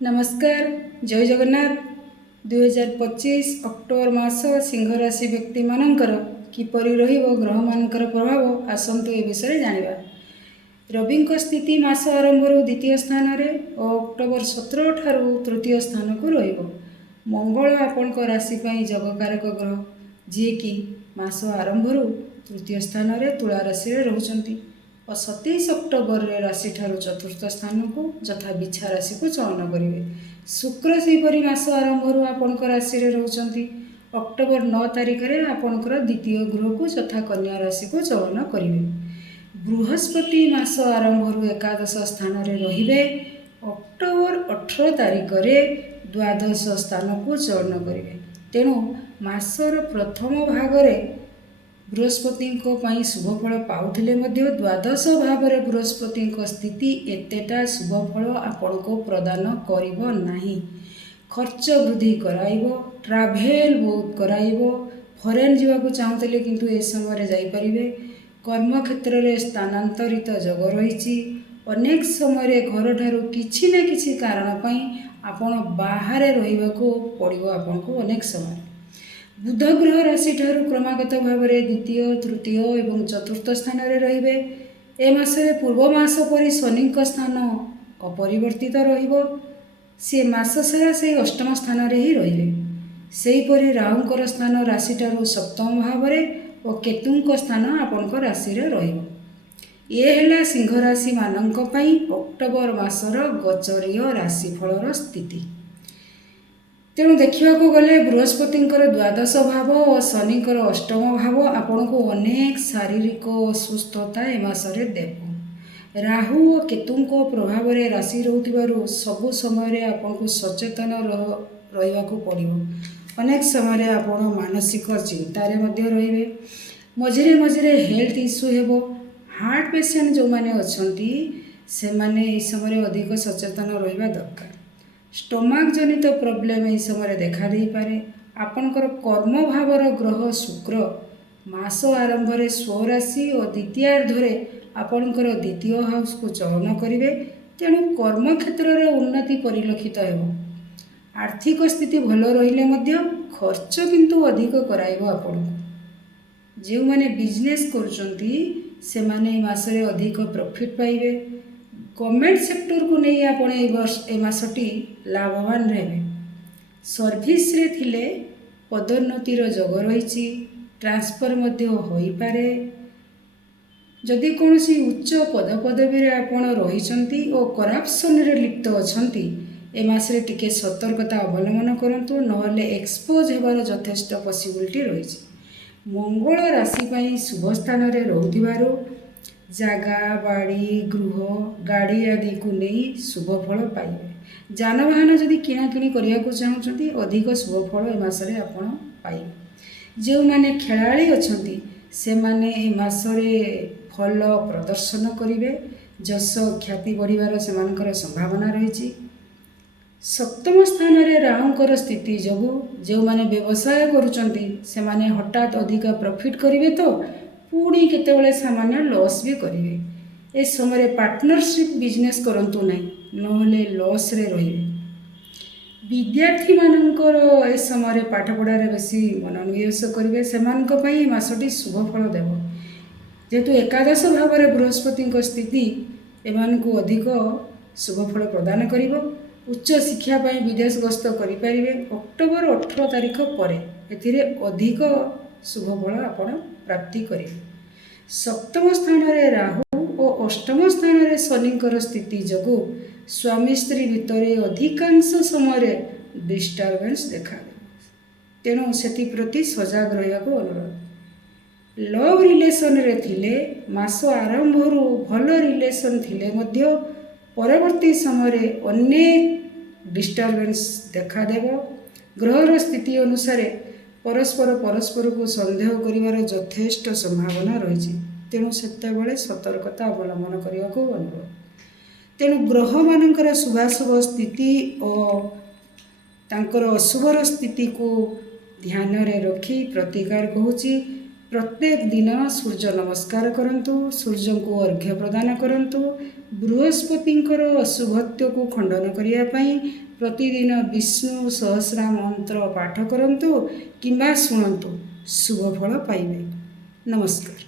नमस्कार। जय जगन्नाथ। 2025 अक्टोबर मास सिंह राशि व्यक्ति मानकर किपरि रहिबो ग्रह मानकर प्रभाव आसंतु ए विषय जानिबा। रवि स्थिति मास आरंभ द्वितीय स्थान रे और अक्टोबर 17 ठारू तृतीय स्थान को रहिबो। मंगल आपण राशि पई जगकारक ग्रह जे कि मास आरंभ तृतीय स्थान रे तुला राशि रे रहउचंती और 27 अक्टोबर रे राशि ठारू चतुर्थ स्थान को यथा बिछा राशि को चयन करेंगे। शुक्र सेहीपरि मास आरंभ आपण राशि रे रहउचंती। अक्टोबर 9 तारिख रे आपणकर द्वितीय गृह को यथा कन्या राशि को चयन करेंगे। बृहस्पति मास आरंभ एकादश स्थान रे रहिबे। अक्टोबर 18 तारिख रे द्वादश स्थान को चयन करेंगे। तेणु मासर प्रथम भाग रे बृहस्पति शुभफल पाउथिले मध्य द्वादश भाव में बृहस्पति स्थिति एतेटा शुभफल आपण को प्रदान करिबो नाही। खर्च वृद्धि कराइबो, ट्राभेल बहुत कराइबो। फरेन जावाक चाहूले किंतु ए समय जाई परिबे। कर्म क्षेत्र में स्थानांतरित जग रही। अनेक समय घर ठारू किछि ना किछि कारण पई आपण बाहर रहिबाको पड़िबो। आपण को अनेक समय बुध ग्रह राशि ठारू क्रमागत भाव में द्वितीय तृतीय एवं चतुर्थ स्थान रे रहिबे। ए मासरे पूर्व मास परि शनि स्थान अपरिवर्तित रहिबो। से मास सारा से अष्टम स्थान रे ही रहिबे। सेहीपरि राहुंकर स्थान राशि ठारू सप्तम भाव में और केतुंक स्थान आपणक राशि रे रहिबो। ये हैला सिंह राशि मानक पई अक्टोबर मासर गोचरीय राशिफलर स्थिति। तेणु देखा गले बृहस्पति द्वादश भाव और शनि अष्टम भाव आपण को अनेक शारीरिक असुस्थता ए मासरे देव। राहु और केतु प्रभाव में राशि रोथिबारु सबु समय आपन को सचेतन रहिबा को पड़िबो। अनेक समय आपण मानसिक चिंतार मध्य रहिबे। मझिरे मझिरे हेल्थ इश्यू हेबो। हार्ट पेशेंट जो माने अछंती से माने ए समय अधिक सचेतन रहिबा दरकार। स्टोमाक जनित प्रोब्लेम यह समय देखा दे पारे। आपणकर कर्म भावर ग्रह शुक्र मास आरंभ में स्वराशि और द्वितीयार्धरे आपणकर द्वितीय हाउस को चयन करेंगे। तेणु कर्म क्षेत्र में उन्नति परिलक्षित हो। आर्थिक स्थिति भल रहिले मध्य खर्च किंतु अधिक कराइबो। आपण जो माने बिजनेस करुचंती से माने मासरे अधिक प्रॉफिट पाइबे। गवर्नमेंट सेक्टर को नहीं आपण ए मासटी लाभवान रहे। सर्विस रे थिले पदोन्नतिर जग रही। ट्रांसफर मध्य होई पारे। जदि कोनोसी उच्च पदपदवी रे आपण रहिचंती और करप्शन रे लिप्त अछंती ए मासरे टिके सतर्कता अवलंबन करंतु नहले एक्सपोज हेबार यथेष्ट पॉसिबिलिटी रही। मंगल राशि पई शुभ स्थान रे रहउथिबारु जागा बाड़ी गृह गाड़ी आदि को नहीं शुभफल पाइबे। जानवाहन जदि किणाकिणी करने को चाहूँगी अधिक शुभफल ए मासरे आपण पाइबे। जो माने खेलाड़ी अछंती से माने ए मासरे फल प्रदर्शन करिवे। जश ख्याति बढ़िबार सेमानकर संभावना रही। सप्तम स्थान रे राहुंकर स्थिति जगु जो माने व्यवसाय करुचंती से माने हठात अधिक प्रॉफिट करिवे तो पुणी केतेबेले सामान्य लॉस भी करेंगे। ए समय पार्टनरशिप बिजनेस करंतु नहीं नहले लॉस रे रहिबे। विद्यार्थी मानकर ए समय पाठ पढ़ारे बेसी मनोनिवेश करेंगे। सेमानक पई मासटी शुभफल देव। जेहेतु एकादश भाव में बृहस्पति स्थिति एमान को अधिक शुभफल प्रदान करिवो। उच्च शिक्षा पई विदेश गस्त करि परिबे। अक्टोबर 18 तारिख पर एथिरे अधिक शुभफल आपण प्राप्ति करेंगे। सप्तम स्थान रे राहु और अष्टम स्थान रे शनिकर स्थिति जगु स्वामी स्त्री भितर अधिकांश समय डिस्टर्बेंस देखा दे। तेणु से प्रति सजग रहा अनुरोध। लव रिलेशन रे थिले मास आरंभ भल रिलेशन थिले मध्य परवर्ती समय अनेक डिस्टर्बेंस देखा देव। ग्रहर स्थिति अनुसार परस्पर को संदेह करिवार यथेष्ट संभावना रही। तेणु सेतेबेले सतर्कता अवलंबन करने को अनुरोध। तेणु ग्रह मानकर शुभाशुभ स्थिति और तांकर अशुभर स्थिति को ध्यान रे रखी प्रतिकार कहूची। प्रत्येक दिन सूर्य नमस्कार करंतु। सूर्य को अर्घ्य प्रदान करंतु। ବୃହସ୍ପତିଙ୍କର ଅଶୁଭତ୍ୱକୁ ଖଣ୍ଡନ କରିବା ପାଇଁ ପ୍ରତିଦିନ ବିଷ୍ଣୁ ସହସ୍ରନାମ ମନ୍ତ୍ର ପାଠ କରନ୍ତୁ କିମ୍ବା ଶୁଣନ୍ତୁ, ଶୁଭ ଫଳ ପାଇବେ। ନମସ୍କାର।